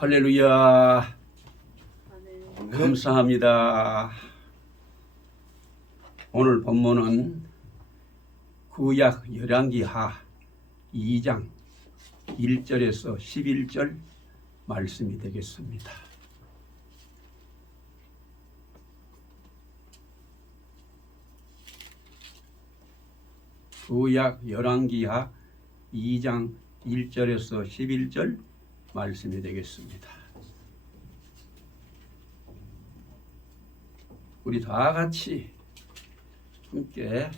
할렐루야. 감사합니다. 오늘 본문은 구약 열왕기하 2장 1절에서 11절 말씀이 되겠습니다. 구약 열왕기하 2장 1절에서 11절 말씀이 되겠습니다. 우리 다 같이 함께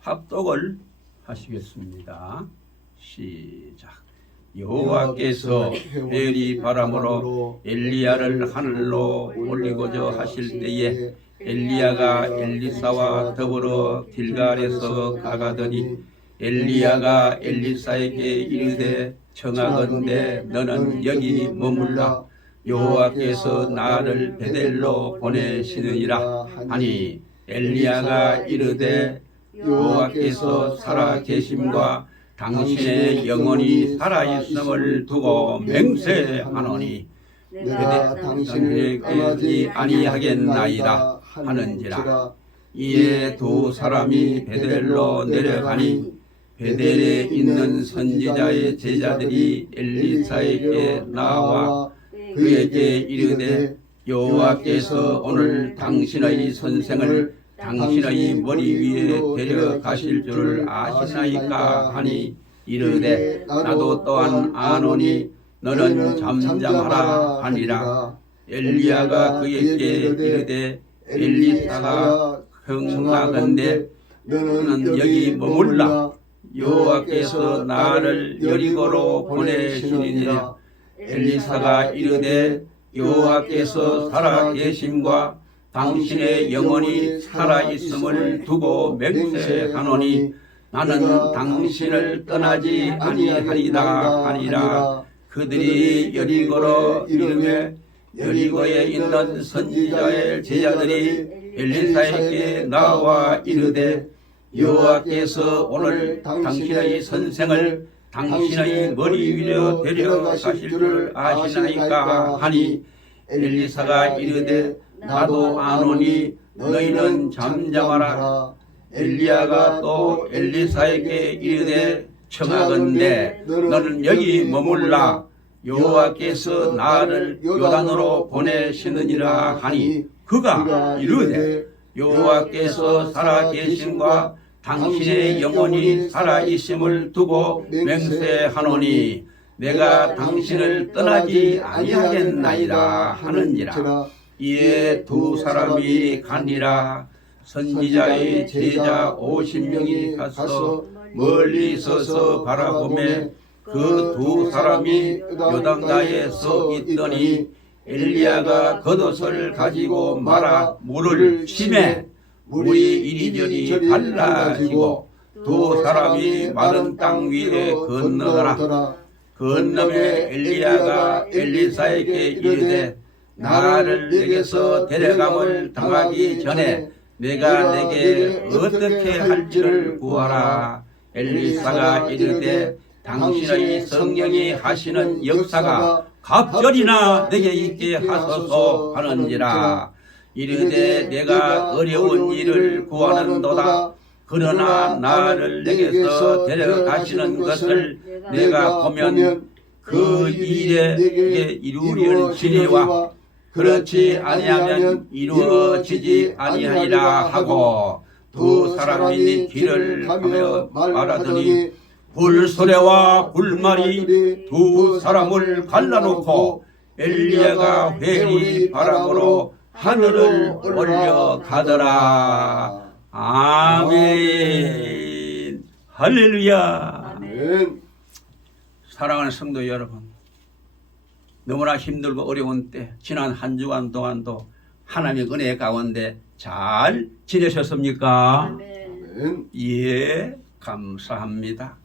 합독을 하시겠습니다. 시작. 여호와께서 회리 바람으로 엘리야를 하늘로 올리고자 하실 때에 엘리야가 엘리사와 더불어 길갈에서 가가더니 엘리야가 엘리사에게 이르되 청하건대 너는 여기 머물라 여호와께서 나를 베델로 보내시느니라 하니 엘리야가 이르되 여호와께서 살아 계심과 당신의 영혼이 살아 있음을 두고 맹세하노니 내가 당신을 떠나지 아니하겠나이다 하는지라. 이에 두 사람이 베델로 내려가니 베델에 있는 선지자의 제자들이 엘리사에게 나와 그에게 이르되 여호와께서 오늘 당신의 선생을 당신의 머리 위에 데려가실 줄을 아시나이까 하니 이르되 나도 또한 아노니 너는 잠잠하라 하니라. 엘리야가 그에게 이르되 엘리사가 청하건대 너는 여기 머물라 여호와께서 나를 여리고로 보내시니라. 엘리사가 이르되 여호와께서 살아 계심과 당신의 영혼이 살아 있음을 두고 맹세하노니 나는 당신을 떠나지 아니하리다 하니라. 그들이 여리고로 이르매 여리고에 있는 선지자의 제자들이 엘리사에게 나와 이르되 여호와께서 오늘 당신의 선생을 당신의 머리 위로 데려가실 줄 아시나이까 하니 엘리사가 이르되 나도 아노니 너희는 잠잠하라. 엘리야가 또 엘리사에게 이르되 청하건대 너는 여기 머물라 여호와께서 나를 요단으로 보내시느니라 하니 그가 이르되 여호와께서 살아 계심과 당신의 영혼이 살아있음을 두고 맹세하노니 내가 당신을 떠나지 아니하겠나이다 하는지라. 이에 두 사람이 가니라. 선지자의 제자 50명이 가서 멀리 서서 바라보매 그 두 사람이 요단가에 서 있더니 엘리야가 겉옷을 가지고 말아 물을 치매 물이 이리저리 갈라지고 두 사람이 마른 땅 위에 건너더라. 건너매 엘리야가 엘리사에게 이르되 나를 내게서 데려감을 당하기 전에 내가 내게 어떻게 할지를 구하라. 엘리사가 이르되 당신의 성령이 하시는 역사가 갑절이나 내게 있게 하소서 하는지라. 이르되 내가 어려운 일을 구하는도다. 그러나 나를 내게서 데려가시는 것을 내가 보면 그 일에 내게 이루어지리와 그렇지 아니하면 이루어지지 아니하리라 하고 두 사람이 길을 가며 말하더니 불소리와 불말이 두 사람을 갈라놓고 엘리야가 회리 바람으로 하늘을 올려가더라. 아멘. 할렐루야. 아멘. 사랑하는 성도 여러분, 너무나 힘들고 어려운 때 지난 한 주간 동안도 하나님의 은혜 가운데 잘 지내셨습니까? 아멘. 예, 감사합니다.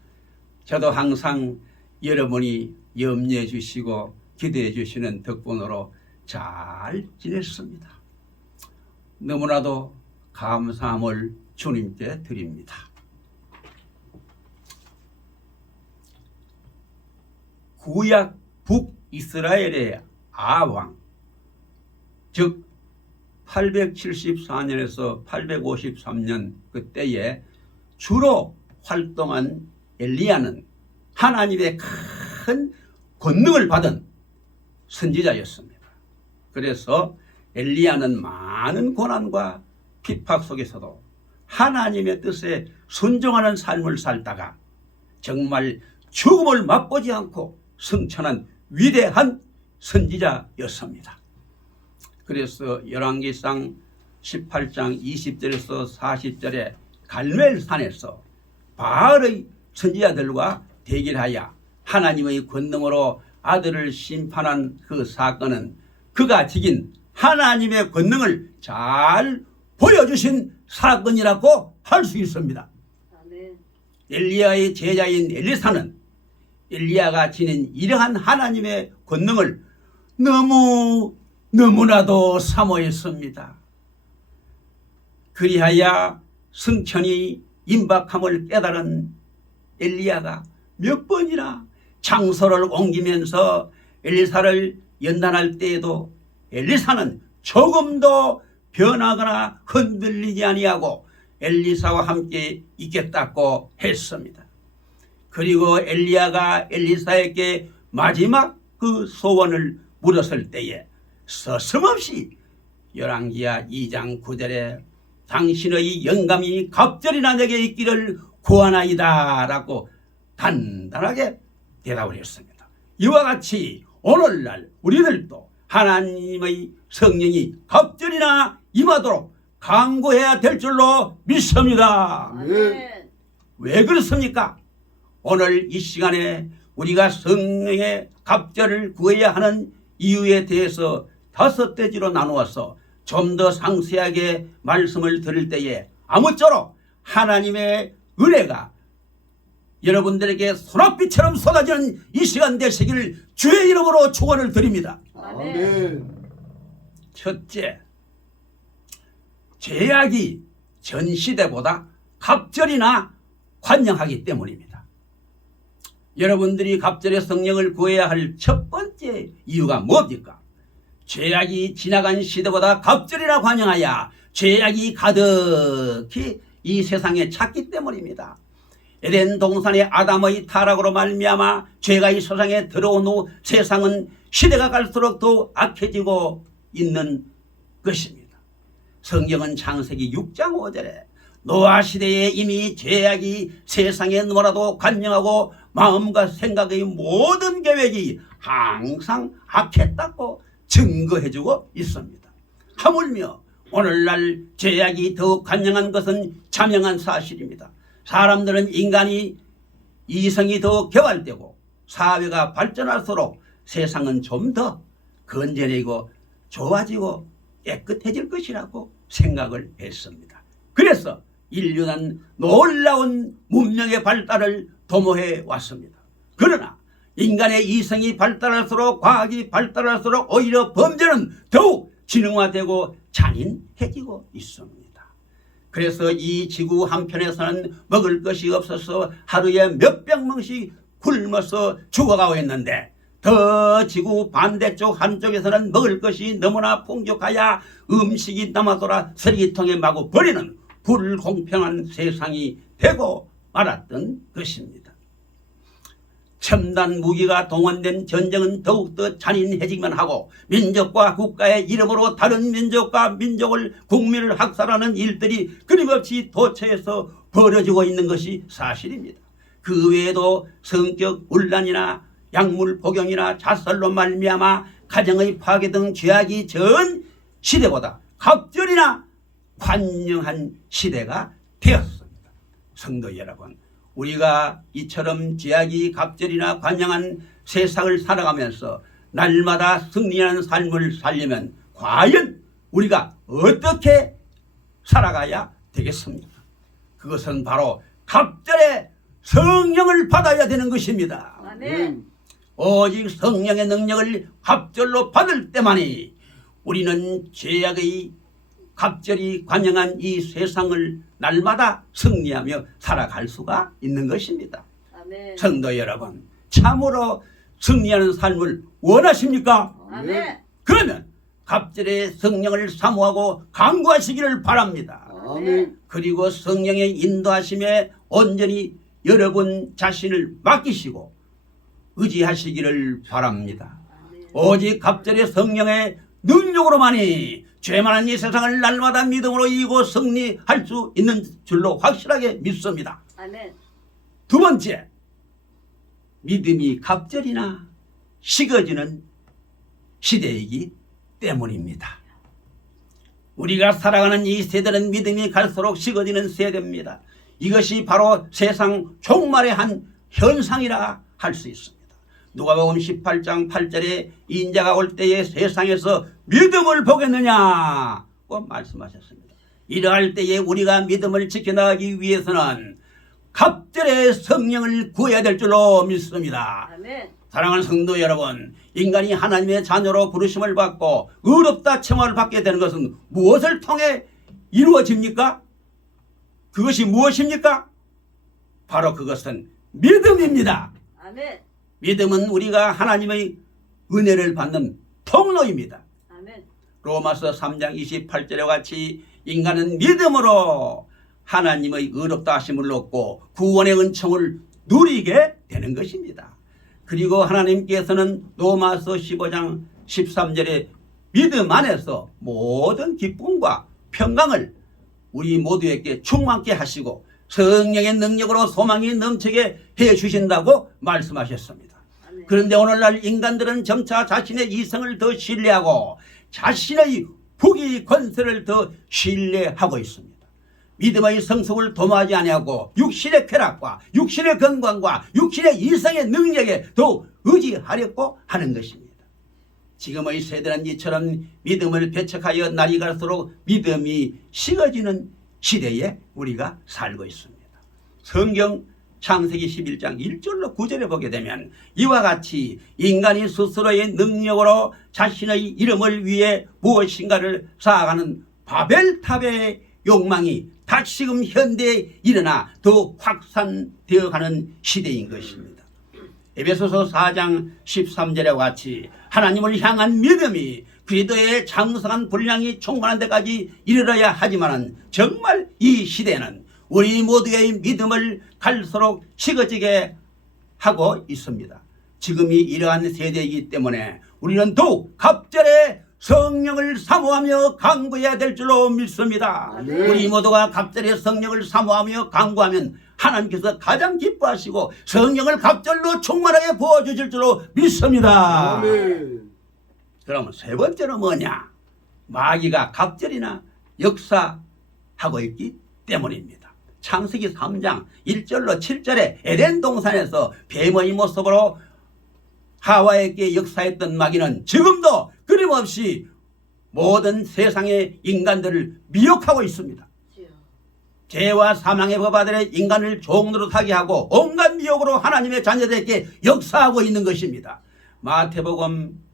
저도 항상 여러분이 염려해 주시고 기도해 주시는 덕분으로 잘 지냈습니다. 너무나도 감사함을 주님께 드립니다. 구약 북이스라엘의 아왕, 즉 874년에서 853년 그때에 주로 활동한 엘리야는 하나님의 큰 권능을 받은 선지자였습니다. 그래서 엘리야는 많은 고난과 핍박 속에서도 하나님의 뜻에 순종하는 삶을 살다가 정말 죽음을 맛보지 않고 승천한 위대한 선지자였습니다. 그래서 열왕기상 18장 20절에서 40절에 갈멜산에서 바알의 선지자들과 대결하여 하나님의 권능으로 아들을 심판한 그 사건은 그가 지긴 하나님의 권능을 잘 보여주신 사건이라고 할 수 있습니다. 아멘. 엘리야의 제자인 엘리사는 엘리야가 지닌 이러한 하나님의 권능을 너무나도 사모했습니다. 그리하여 승천이 임박함을 깨달은 엘리야가 몇 번이나 장소를 옮기면서 엘리사를 연단할 때에도 엘리사는 조금도 변하거나 흔들리지 아니하고 엘리사와 함께 있겠다고 했습니다. 그리고 엘리야가 엘리사에게 마지막 그 소원을 물었을 때에 서슴없이 열왕기하 2장 9절에 당신의 영감이 갑절이나 내게 있기를 구하나이다 라고 단단하게 대답을 했습니다. 이와 같이 오늘날 우리들도 하나님의 성령이 갑절이나 임하도록 간구해야 될 줄로 믿습니다. 아멘. 왜 그렇습니까? 오늘 이 시간에 우리가 성령의 갑절을 구해야 하는 이유에 대해서 5대지로 나누어서 좀 더 상세하게 말씀을 드릴 때에 아무쪼록 하나님의 은혜가 여러분들에게 소낙비처럼 쏟아지는 이 시간 되시기를 주의 이름으로 축원을 드립니다. 아멘. 첫째, 죄악이 전 시대보다 갑절이나 관영하기 때문입니다. 여러분들이 갑절의 성령을 구해야 할 첫 번째 이유가 뭡니까? 죄악이 지나간 시대보다 갑절이나 관영하여 죄악이 가득히 이 세상에 찼기 때문입니다. 에덴 동산의 아담의 타락으로 말미암아 죄가 이 세상에 들어온 후 세상은 시대가 갈수록 더 악해지고 있는 것입니다. 성경은 창세기 6장 5절에 노아 시대에 이미 죄악이 세상에 너무나도 관영하고 마음과 생각의 모든 계획이 항상 악했다고 증거해주고 있습니다. 하물며 오늘날 죄악이 더욱 관영한 것은 자명한 사실입니다. 사람들은 인간이 이성이 더 개발되고 사회가 발전할수록 세상은 좀 더 건전해지고 좋아지고 깨끗해질 것이라고 생각을 했습니다. 그래서 인류는 놀라운 문명의 발달을 도모해 왔습니다. 그러나 인간의 이성이 발달할수록 과학이 발달할수록 오히려 범죄는 더욱 진흥화되고 잔인해지고 있습니다. 그래서 이 지구 한편에서는 먹을 것이 없어서 하루에 몇백 명씩 굶어서 죽어가고 있는데 더 지구 반대쪽 한쪽에서는 먹을 것이 너무나 풍족하여 음식이 남아돌아 쓰레기통에 마구 버리는 불공평한 세상이 되고 말았던 것입니다. 첨단 무기가 동원된 전쟁은 더욱더 잔인해지기만 하고 민족과 국가의 이름으로 다른 민족과 민족을 국민을 학살하는 일들이 끊임없이 도처에서 벌어지고 있는 것이 사실입니다. 그 외에도 성격 혼란이나 약물 복용이나 자살로 말미암아 가정의 파괴 등 죄악이 전 시대보다 갑절이나 관영한 시대가 되었습니다. 성도 여러분, 우리가 이처럼 죄악이 갑절이나 관영한 세상을 살아가면서 날마다 승리하는 삶을 살려면 과연 우리가 어떻게 살아가야 되겠습니까? 그것은 바로 갑절의 성령을 받아야 되는 것입니다. 아멘. 오직 성령의 능력을 갑절로 받을 때만이 우리는 죄악의 갑절이 관영한 이 세상을 날마다 승리하며 살아갈 수가 있는 것입니다. 아멘. 성도 여러분, 참으로 승리하는 삶을 원하십니까? 아멘. 그러면 갑절의 성령을 사모하고 강구하시기를 바랍니다. 아멘. 그리고 성령의 인도하심에 온전히 여러분 자신을 맡기시고 의지하시기를 바랍니다. 오직 갑절의 성령의 능력으로만이 죄 많은 이 세상을 날마다 믿음으로 이기고 승리할 수 있는 줄로 확실하게 믿습니다. 아멘. 두 번째, 믿음이 갑절이나 식어지는 시대이기 때문입니다. 우리가 살아가는 이 세대는 믿음이 갈수록 식어지는 세대입니다. 이것이 바로 세상 종말의 한 현상이라 할 수 있습니다. 누가복음 18장 8절에 인자가 올 때에 세상에서 믿음을 보겠느냐고 말씀하셨습니다. 이러할 때에 우리가 믿음을 지켜나가기 위해서는 갑절의 성령을 구해야 될 줄로 믿습니다. 아멘. 사랑하는 성도 여러분, 인간이 하나님의 자녀로 부르심을 받고 의롭다 칭함을 받게 되는 것은 무엇을 통해 이루어집니까? 그것이 무엇입니까? 바로 그것은 믿음입니다. 아멘. 믿음은 우리가 하나님의 은혜를 받는 통로입니다. 아멘. 로마서 3장 28절과 같이 인간은 믿음으로 하나님의 의롭다 하심을 얻고 구원의 은총을 누리게 되는 것입니다. 그리고 하나님께서는 로마서 15장 13절에 믿음 안에서 모든 기쁨과 평강을 우리 모두에게 충만케 하시고 성령의 능력으로 소망이 넘치게 해 주신다고 말씀하셨습니다. 아멘. 그런데 오늘날 인간들은 점차 자신의 이성을 더 신뢰하고 자신의 부귀 권세를 더 신뢰하고 있습니다. 믿음의 성숙을 도모하지 아니하고 육신의 쾌락과 육신의 건강과 육신의 이성의 능력에 더욱 의지하려고 하는 것입니다. 지금의 세대는 이처럼 믿음을 배척하여 날이 갈수록 믿음이 식어지는 시대에 우리가 살고 있습니다. 성경 창세기 11장 1절로 9절에 보게 되면 이와 같이 인간이 스스로의 능력으로 자신의 이름을 위해 무엇인가를 쌓아가는 바벨탑의 욕망이 다시금 현대에 일어나 더 확산되어가는 시대인 것입니다. 에베소서 4장 13절과 같이 하나님을 향한 믿음이 그리스도의 장성한 분량이 충만한 데까지 이르러야 하지만 정말 이 시대는 우리 모두의 믿음을 갈수록 식어지게 하고 있습니다. 지금이 이러한 세대이기 때문에 우리는 더욱 갑절의 성령을 사모하며 강구해야 될 줄로 믿습니다. 아멘. 우리 모두가 갑절의 성령을 사모하며 강구하면 하나님께서 가장 기뻐하시고 성령을 갑절로 충만하게 부어주실 줄로 믿습니다. 아멘. 그러면 세 번째는 뭐냐? 마귀가 갑절이나 역사하고 있기 때문입니다. 창세기 3장 1절로 7절에 에덴 동산에서 뱀의 모습으로 하와에게 역사했던 마귀는 지금도 끊임없이 모든 세상의 인간들을 미혹하고 있습니다. 죄와 사망의 법 아래 인간을 종로로 타게 하고 온갖 미혹으로 하나님의 자녀들에게 역사하고 있는 것입니다. 마태복음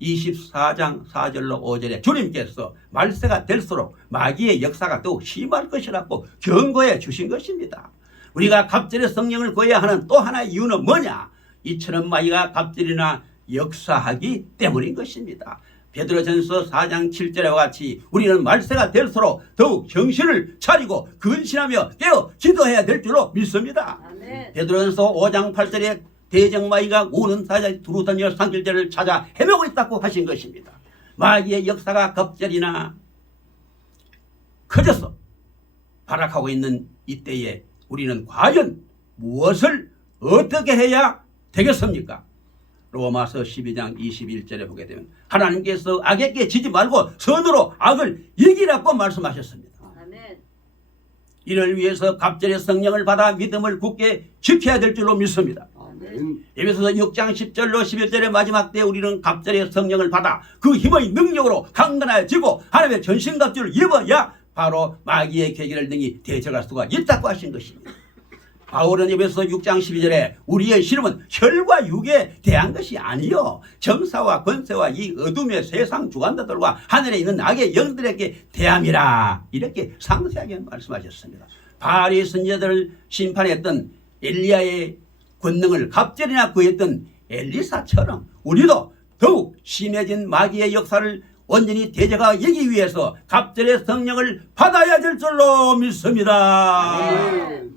24장 4절로 5절에 주님께서 말세가 될수록 마귀의 역사가 더욱 심할 것이라고 경고해 주신 것입니다. 우리가 갑절의 성령을 구해야 하는 또 하나의 이유는 뭐냐? 이처럼 마귀가 갑절이나 역사하기 때문인 것입니다. 베드로전서 4장 7절과 같이 우리는 말세가 될수록 더욱 정신을 차리고 근신하며 깨어 기도해야 될 줄로 믿습니다. 아멘. 베드로전서 5장 8절에 대적마귀가 우는 사자 두루다니어 산길자를 찾아 헤매고 있다고 하신 것입니다. 마귀의 역사가 갑절이나 커져서 발악하고 있는 이때에 우리는 과연 무엇을 어떻게 해야 되겠습니까? 로마서 12장 21절에 보게 되면 하나님께서 악에게 지지 말고 선으로 악을 이기라고 말씀하셨습니다. 아멘. 이를 위해서 갑절의 성령을 받아 믿음을 굳게 지켜야 될 줄로 믿습니다. 아멘. 에베소서 6장 10절로 11절의 마지막 때 우리는 갑절의 성령을 받아 그 힘의 능력으로 강건해지고 하나님의 전신갑주를 입어야 바로 마귀의 계기를 능히 대적할 수가 있다고 하신 것입니다. 바울은 에베소서 6장 12절에 우리의 시름은 혈과 육에 대한 것이 아니요 정사와 권세와 이 어둠의 세상 주관자들과 하늘에 있는 악의 영들에게 대함이라 이렇게 상세하게 말씀하셨습니다. 바알의 선지자들을 심판했던 엘리야의 권능을 갑절이나 구했던 엘리사처럼 우리도 더욱 심해진 마귀의 역사를 온전히 대적하기 위해서 갑절의 성령을 받아야 될 줄로 믿습니다. 아멘.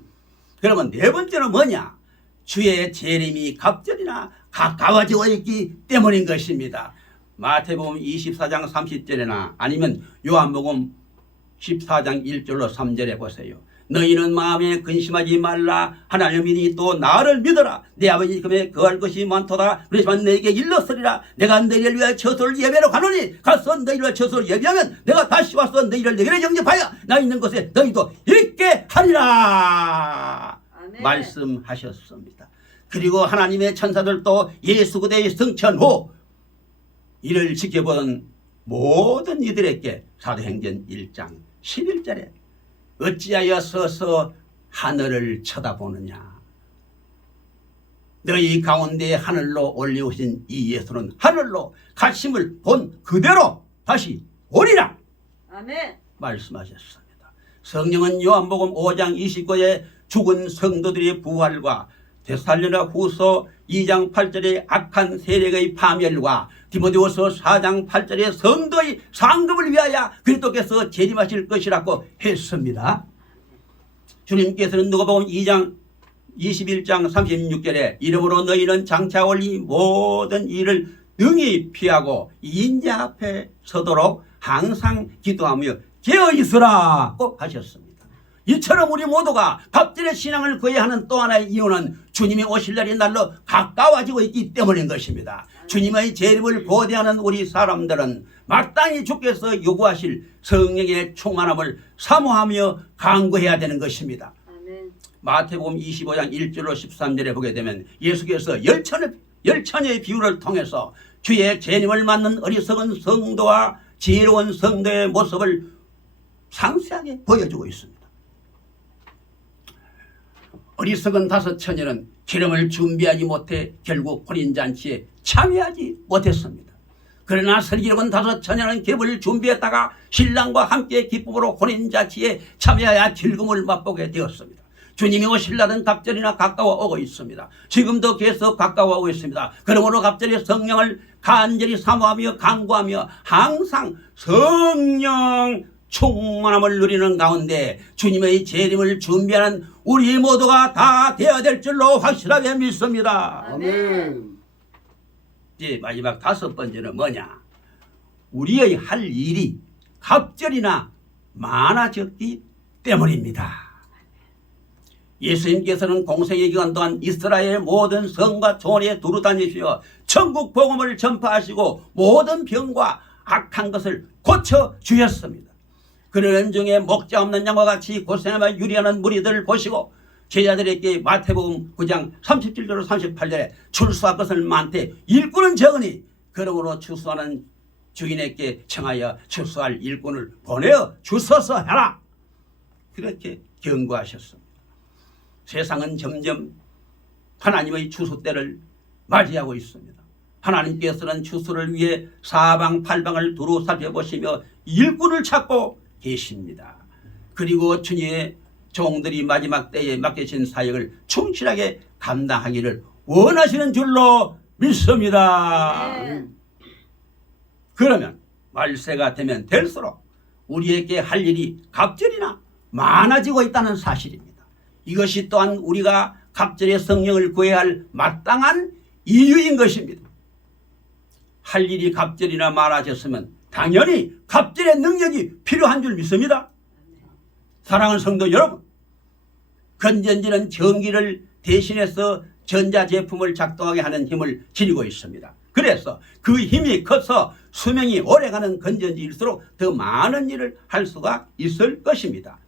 그러면 네 번째는 뭐냐? 주의 재림이 갑절이나 가까워지고 있기 때문인 것입니다. 마태복음 24장 30절이나 아니면 요한복음 14장 1절로 3절에 보세요. 너희는 마음에 근심하지 말라. 하나님이니 또 나를 믿어라. 내 아버지 금에 거할 것이 많도다. 그렇지만 너에게 일렀으리라. 내가 너희를 위하여 처소를 예배로 가노니 가서 너희를 위하여 처소를 예배하면 내가 다시 와서 너희를 내게 영접하여 나 있는 곳에 너희도 있게 하리라. 아멘. 말씀하셨습니다. 그리고 하나님의 천사들도 예수 그대의 승천 후 이를 지켜보던 모든 이들에게 사도행전 1장 11절에 어찌하여 서서 하늘을 쳐다보느냐. 너희 가운데 하늘로 올리우신 이 예수는 하늘로 가심을 본 그대로 다시 오리라. 아멘. 말씀하셨습니다. 성령은 요한복음 5장 29에 죽은 성도들의 부활과 데살로니가 후서 2장 8절의 악한 세력의 파멸과 디모데후서 4장 8절의 성도의 상급을 위하여 그리스도께서 재림하실 것이라고 했습니다. 주님께서는 누가복음 2장 21장 36절에 이름으로 너희는 장차 올리 모든 일을 능히 피하고 인자 앞에 서도록 항상 기도하며 깨어있으라고 하셨습니다. 이처럼 우리 모두가 갑절의 신앙을 구해야 하는 또 하나의 이유는 주님이 오실 날이 날로 가까워지고 있기 때문인 것입니다. 주님의 재림을 고대하는 우리 사람들은 마땅히 주께서 요구하실 성령의 충만함을 사모하며 간구해야 되는 것입니다. 아멘. 마태복음 25장 1절로 13절에 보게 되면 예수께서 열천의 비유를 통해서 주의 재림을 맞는 어리석은 성도와 지혜로운 성도의 모습을 상세하게 보여주고 있습니다. 어리석은 다섯 처녀는 기름을 준비하지 못해 결국 혼인잔치에 참여하지 못했습니다. 그러나 슬기로운 다섯 처녀는 기름을 준비했다가 신랑과 함께 기쁨으로 혼인잔치에 참여해야 즐거움을 맛보게 되었습니다. 주님이 오실 날은 갑절이나 가까워오고 있습니다. 지금도 계속 가까워오고 있습니다. 그러므로 갑절의 성령을 간절히 사모하며 간구하며 항상 성령 충만함을 누리는 가운데 주님의 재림을 준비하는 우리 모두가 다 되어야 될 줄로 확실하게 믿습니다. 아멘. 이제 마지막 다섯 번째는 뭐냐? 우리의 할 일이 갑절이나 많아졌기 때문입니다. 예수님께서는 공생의 기간 동안 이스라엘 모든 성과 촌에 두루 다니시며 천국 복음을 전파하시고 모든 병과 악한 것을 고쳐 주셨습니다. 그러는 중에 목자 없는 양과 같이 고생하며 유리하는 무리들을 보시고 제자들에게 마태복음 9장 37절로 38절에 출수할 것을 많되 일꾼은 적으니 그러므로 추수하는 주인에게 청하여 추수할 일꾼을 보내어 주소서 해라. 그렇게 경고하셨습니다. 세상은 점점 하나님의 추수 때를 맞이하고 있습니다. 하나님께서는 추수를 위해 사방팔방을 두루 살펴보시며 일꾼을 찾고 계십니다. 그리고 주님의 종들이 마지막 때에 맡기신 사역을 충실하게 감당하기를 원하시는 줄로 믿습니다. 네. 그러면 말세가 되면 될수록 우리에게 할 일이 갑절이나 많아지고 있다는 사실입니다. 이것이 또한 우리가 갑절의 성령을 구해야 할 마땅한 이유인 것입니다. 할 일이 갑절이나 많아졌으면 당연히 갑절의 능력이 필요한 줄 믿습니다. 사랑하는 성도 여러분, 건전지는 전기를 대신해서 전자제품을 작동하게 하는 힘을 지니고 있습니다. 그래서 그 힘이 커서 수명이 오래가는 건전지일수록 더 많은 일을 할 수가 있을 것입니다.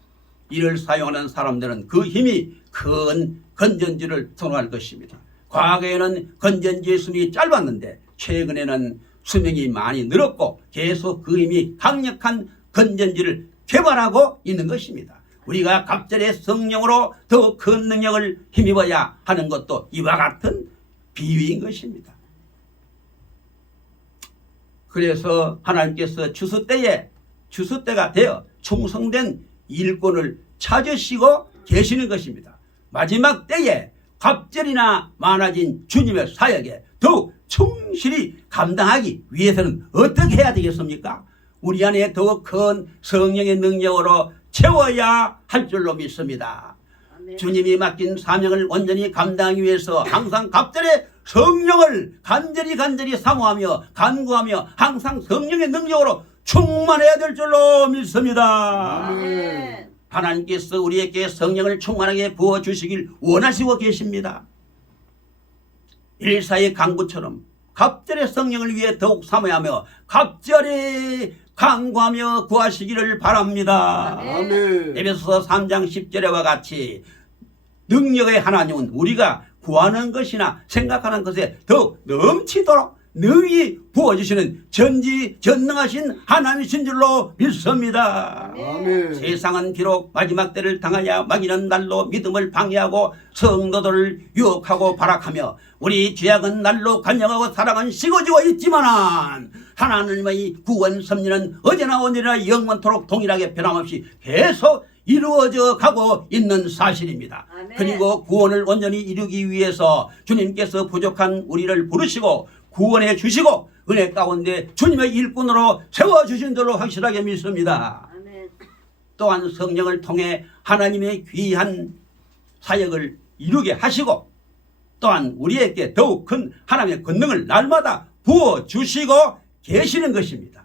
이를 사용하는 사람들은 그 힘이 큰 건전지를 선호할 것입니다. 과거에는 건전지의 수명이 짧았는데 최근에는 수명이 많이 늘었고 계속 그 힘이 강력한 건전지를 개발하고 있는 것입니다. 우리가 갑절의 성령으로 더 큰 능력을 힘입어야 하는 것도 이와 같은 비유인 것입니다. 그래서 하나님께서 추수 때가 되어 충성된 일꾼을 찾으시고 계시는 것입니다. 마지막 때에 갑절이나 많아진 주님의 사역에 더욱 충실히 감당하기 위해서는 어떻게 해야 되겠습니까? 우리 안에 더욱 큰 성령의 능력으로 채워야 할 줄로 믿습니다. 아멘. 주님이 맡긴 사명을 온전히 감당하기 위해서 항상 갑절의 성령을 간절히 사모하며 간구하며 항상 성령의 능력으로 충만해야 될 줄로 믿습니다. 아멘. 하나님께서 우리에게 성령을 충만하게 부어주시길 원하시고 계십니다. 일사의 강구처럼 갑절의 성령을 위해 더욱 사모하며 갑절에 간구하며 구하시기를 바랍니다. 아멘. 에베소서 3장 10절에와 같이 능력의 하나님은 우리가 구하는 것이나 생각하는 것에 더욱 넘치도록 능히 부어주시는 전지전능하신 하나님이신 줄로 믿습니다. 아멘. 세상은 비록 마지막 때를 당하여 막이는 날로 믿음을 방해하고 성도들을 유혹하고 발악하며 우리 죄악은 날로 간영하고 사랑은 식어지고 있지만 하나님의 구원 섭리는 어제나 오늘이나 영원토록 동일하게 변함없이 계속 이루어져 가고 있는 사실입니다. 아멘. 그리고 구원을 온전히 이루기 위해서 주님께서 부족한 우리를 부르시고 구원해 주시고 은혜 가운데 주님의 일꾼으로 세워주신 줄로 확실하게 믿습니다. 아멘. 또한 성령을 통해 하나님의 귀한 사역을 이루게 하시고 또한 우리에게 더욱 큰 하나님의 권능을 날마다 부어주시고 계시는 것입니다.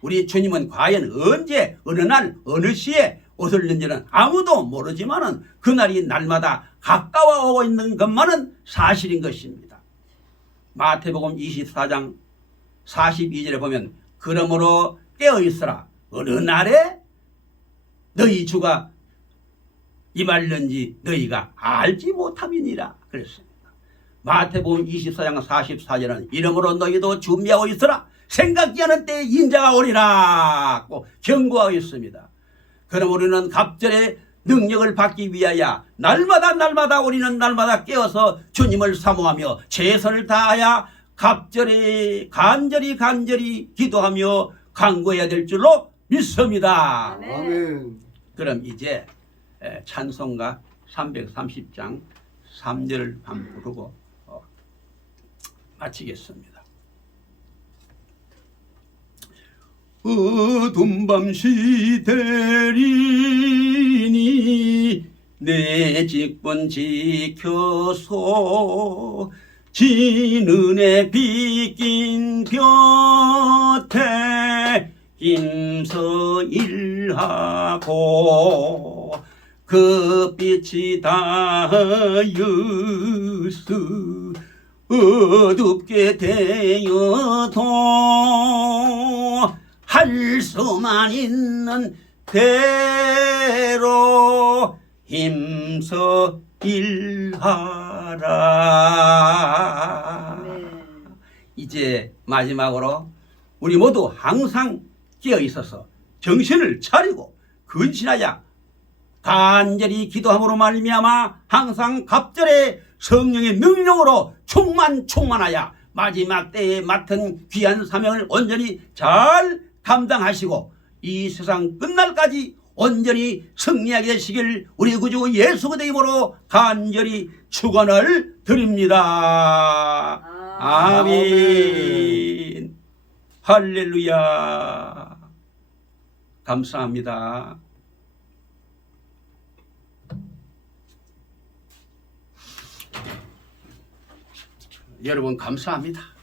우리 주님은 과연 언제 어느 날 어느 시에 오실는지는 아무도 모르지만은 그날이 날마다 가까워오고 있는 것만은 사실인 것입니다. 마태복음 24장 42절에 보면 그러므로 깨어있으라 어느 날에 너희 주가 임할는지 너희가 알지 못함이니라 그랬습니다. 마태복음 24장 44절은 이러므로 너희도 준비하고 있으라 생각지 않은 때에 인자가 오리라 고 경고하고 있습니다. 그럼 우리는 갑절의 능력을 받기 위하여 날마다 우리는 날마다 깨어서 주님을 사모하며 최선을 다하여 갑절에 간절히 기도하며 간구해야 될 줄로 믿습니다. 아멘. 아멘. 그럼 이제 찬송가 330장 3절을 한번 부르고 마치겠습니다. 어둠 밤 시대리니 내 직분 지켜소 진은혜 빗긴 곁에 힘써 일하고 그 빛이 닿으스 어둡게 되어도 할 수만 있는 대로 힘써 일하라. 아멘. 이제 마지막으로 우리 모두 항상 깨어 있어서 정신을 차리고 근신하여 간절히 기도함으로 말미암아 항상 갑절의 성령의 능력으로 충만하여 마지막 때에 맡은 귀한 사명을 온전히 잘 감당하시고 이 세상 끝날까지 온전히 승리하게 되시길 우리 구주 예수 그리스도의 이름으로 간절히 축원을 드립니다. 아멘. 할렐루야. 감사합니다. 여러분 감사합니다.